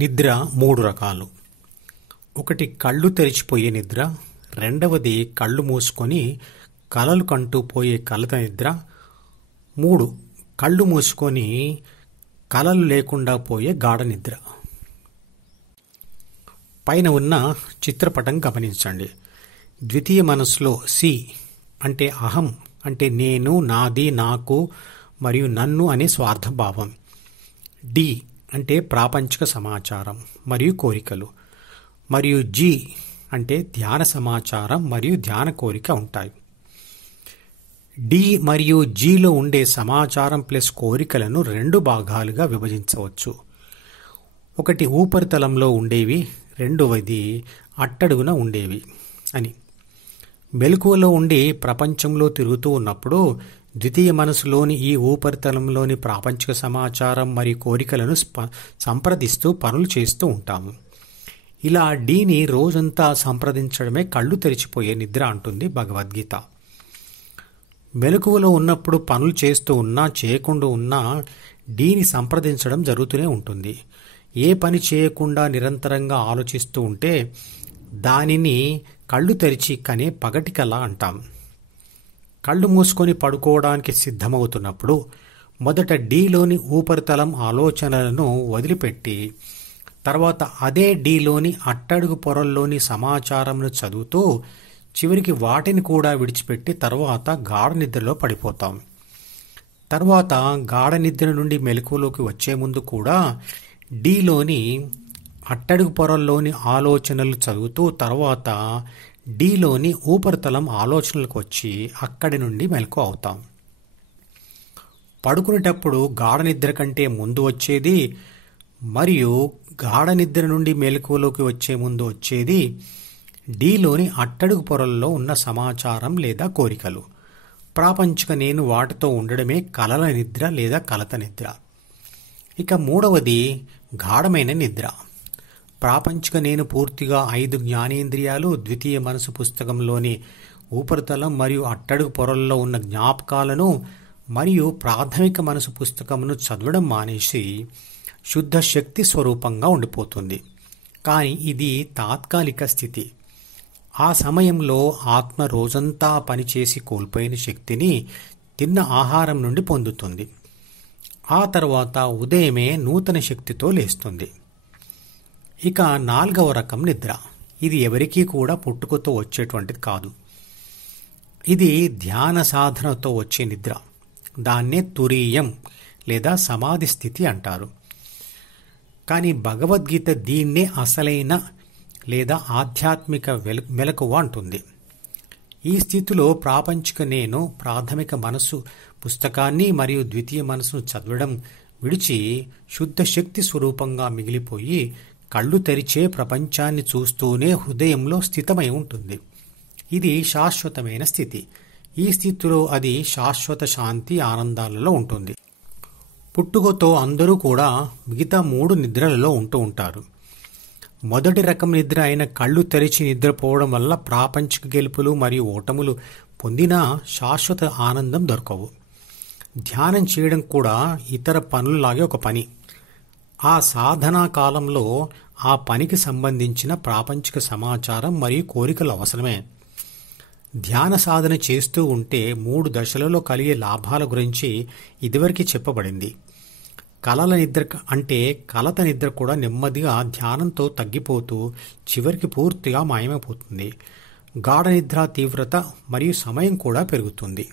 నిద్ర మూడు రకాలు. ఒకటి కళ్ళు తెరిచిపోయే నిద్ర, రెండవది కళ్ళు మూసుకొని కలలు కంటూ పోయే కలత నిద్ర, మూడు కళ్ళు మూసుకొని కలలు లేకుండా పోయే గాఢ నిద్ర. పైన ఉన్న చిత్రపటం గమనించండి. ద్వితీయ మనసులో సి అంటే అహం, అంటే నేను, నాది, నాకు మరియు నన్ను అనే స్వార్థభావం. డి అంటే ప్రాపంచిక సమాచారం మరియు కోరికలు, మరియు జి అంటే ధ్యాన సమాచారం మరియు ధ్యాన కోరిక ఉంటాయి. డి మరియు జిలో ఉండే సమాచారం ప్లస్ కోరికలను రెండు భాగాలుగా విభజించవచ్చు. ఒకటి ఉపరితలంలో ఉండేవి, రెండవది అట్టడుగున ఉండేవి అని. మెలకువలో ఉండి ప్రపంచంలో తిరుగుతూ ఉన్నప్పుడు ద్వితీయ మనసులోని ఈ ఉపరితలంలోని ప్రాపంచిక సమాచారం మరియు కోరికలను సంప్రదిస్తూ పనులు చేస్తూ ఉంటాము. ఇలా డీని రోజంతా సంప్రదించడమే కళ్ళు తెరిచిపోయే నిద్ర అంటుంది భగవద్గీత. మెలకువలో ఉన్నప్పుడు పనులు చేస్తూ ఉన్నా చేయకుండా ఉన్నా డీని సంప్రదించడం జరుగుతూనే ఉంటుంది. ఏ పని చేయకుండా నిరంతరంగా ఆలోచిస్తూ ఉంటే దానిని కళ్ళు తెరిచి కనే పగటి కల అంటాం. కళ్ళు మూసుకొని పడుకోవడానికి సిద్ధమవుతున్నప్పుడు మొదట డీలోని ఉపరితలం ఆలోచనలను వదిలిపెట్టి తర్వాత అదే డీలోని అట్టడుగు పొరల్లోని సమాచారంను చదువుతూ చివరికి వాటిని కూడా విడిచిపెట్టి తర్వాత గాఢ నిద్రలో పడిపోతాం. తర్వాత గాఢ నిద్ర నుండి మెలకువలోకి వచ్చే ముందు కూడా డీలోని అట్టడుగు పొరల్లోని ఆలోచనలు చదువుతూ తర్వాత డీలోని ఉపరితలం ఆలోచనలకు వచ్చి అక్కడి నుండి మెలకు అవుతాం. పడుకునేటప్పుడు గాఢ నిద్ర కంటే ముందు వచ్చేది మరియు గాఢ నిద్ర నుండి మెలకువలోకి వచ్చే ముందు వచ్చేది డీలోని అట్టడుగు పొరల్లో ఉన్న సమాచారం లేదా కోరికలు. ప్రాపంచిక నేను వాటితో ఉండడమే కలల నిద్ర లేదా కలత నిద్ర. ఇక మూడవది గాఢమైన నిద్ర. ప్రాపంచిక నేను పూర్తిగా 5 జ్ఞానేంద్రియాలు ద్వితీయ మనసు పుస్తకంలోని ఉపరితలం మరియు అట్టడుగు పొరల్లో ఉన్న జ్ఞాపకాలను మరియు ప్రాథమిక మనసు పుస్తకమును చదవడం మానేసి శుద్ధ శక్తి స్వరూపంగా ఉండిపోతుంది. కానీ ఇది తాత్కాలిక స్థితి. ఆ సమయంలో ఆత్మ రోజంతా పనిచేసి కోల్పోయిన శక్తిని తిన్న ఆహారం నుండి పొందుతుంది. ఆ తర్వాత ఉదయమే నూతన శక్తితో లేస్తుంది. ఇక 4వ రకం నిద్ర. ఇది ఎవరికీ కూడా పుట్టుకతో వచ్చేటువంటిది కాదు. ఇది ధ్యాన సాధనతో వచ్చే నిద్ర. దాన్నే తురీయం లేదా సమాధి స్థితి అంటారు. కానీ భగవద్గీత దీన్నే అసలైన లేదా ఆధ్యాత్మిక మెలకువ అంటుంది. ఈ స్థితిలో ప్రాపంచిక నేను ప్రాథమిక మనసు పుస్తకాన్ని మరియు ద్వితీయ మనసును చదవడం విడిచి శుద్ధ శక్తి స్వరూపంగా మిగిలిపోయి కళ్ళు తెరిచే ప్రపంచాన్ని చూస్తూనే హృదయంలో స్థితమై ఉంటుంది. ఇది శాశ్వతమైన స్థితి. ఈ స్థితిలో అది శాశ్వత శాంతి ఆనందాలలో ఉంటుంది. పుట్టుకతో అందరూ కూడా మిగతా 3 నిద్రలలో ఉంటూ ఉంటారు. మొదటి రకం నిద్ర అయిన కళ్ళు తెరిచి నిద్రపోవడం వల్ల ప్రాపంచిక గెలుపులు మరియు ఓటములు పొందినా శాశ్వత ఆనందం దొరకవు. ధ్యానం చేయడం కూడా ఇతర పనులలాగే ఒక పని. ఆ సాధనా కాలంలో ఆ పనికి సంబంధించిన ప్రాపంచిక సమాచారం మరియు కోరికలు అవసరమే. ధ్యాన సాధన చేస్తూ ఉంటే 3 దశలలో కలిగే లాభాల గురించి ఇదివరకు చెప్పబడింది. కలల నిద్ర అంటే కలత నిద్ర కూడా నెమ్మదిగా ధ్యానంతో తగ్గిపోతూ చివరికి పూర్తిగా మాయమైపోతుంది. గాఢ నిద్ర తీవ్రత మరియు సమయం కూడా పెరుగుతుంది.